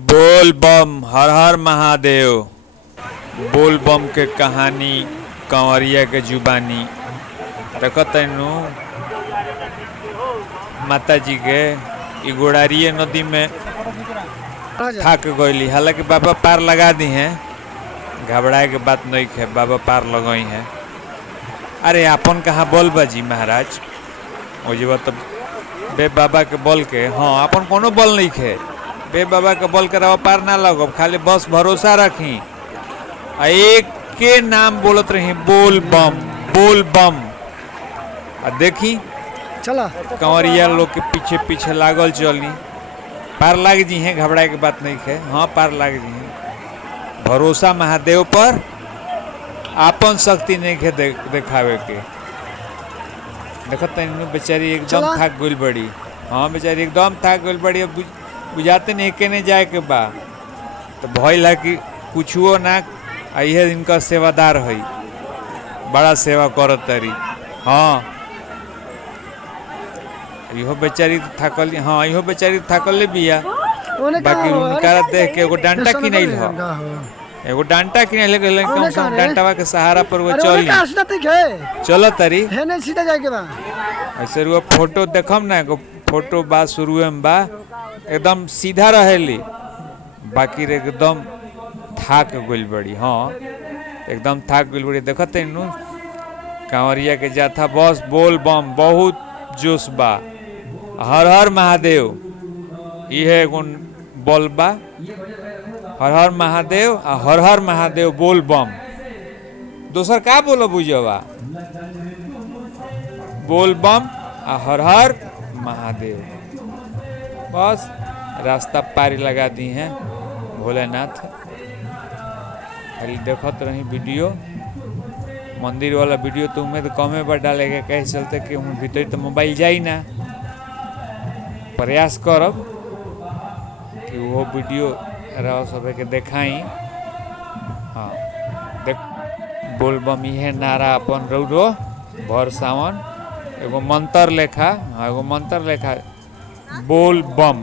बोल बम हर हर महादेव। बोल बम के कहानी कंवरिया के जुबानी। देखो तेनू माता जी के गोड़ारिये नदी में थक गईली, हालांकि बाबा पार लगा दी हैं। घबराए के बात नहीं है, बाबा पार लगई हैं। अरे अपन कहाँ बोल बाजी महाराज, वो जी बात बे बाबा के बोल के, हाँ अपन कोनो बोल नहीं खे, बे बाबा के बोल के रहो पार ना लगो, खाली बस भरोसा रखी। एक के नाम बोलत रही बोल बम बोल बम। आ देखी चला कंवरिया लोग के पीछे पीछे लागल चली, पार लाग जी हैं। घबराए के बात नहीं है, हाँ पार लाग जी हैं। भरोसा महादेव पर, आपन शक्ति नहीं है देखावे के। देखत बेचारी एकदम थक गई बड़ी, हाँ बेचारी एकदम थक गई बड़ी। अब बुझाते नहीं के नहीं जाए के बा, तो भइल है कि कुछुओ ना, यह इनका सेवादार है, बड़ा सेवा करत तरी। हाँ इहो बेचारी थकल, हाँ इहो बेचारी थकल बिया। बाकी उनका देख के एगो डांटा की नहीं हो, एगो डांटा की नहीं लगे, कम से कम डांटावा के सहारा पर वो चली चलो तरी सीधा जाए के बा। ऐसे वो फोटो देखम ना, एगो फोटो बा शुरू में बा एकदम सीधा रहेली, बाकी एकदम थाक गइल बड़ी। हाँ एकदम थाक गइल बड़ी। देखते नु कांवरिया के जाथा बस बोल बम बहुत जोश बा। हर हर महादेव यह एगो बोल बा, हर हर महादेव आ हर हर महादेव बोल बम। दोसर का बोलो बुझवा, बोल बम आ हर हर महादेव। बस रास्ता पारी लगा दी हैं भोलेनाथ। खाली देखत रही वीडियो, मंदिर वाला वीडियो तो उम्मीद कमे पर डालेगा, कहे चलते कि हम भीतर तो मोबाइल जाई ना। प्रयास करब कि वो वीडियो रहो सब के देखाई। हाँ देख बोल बम इहे नारा अपन रौरो भर सावन एगो मंत्र लेखा, हाँ एगो मंत्र लेखा बोल बम।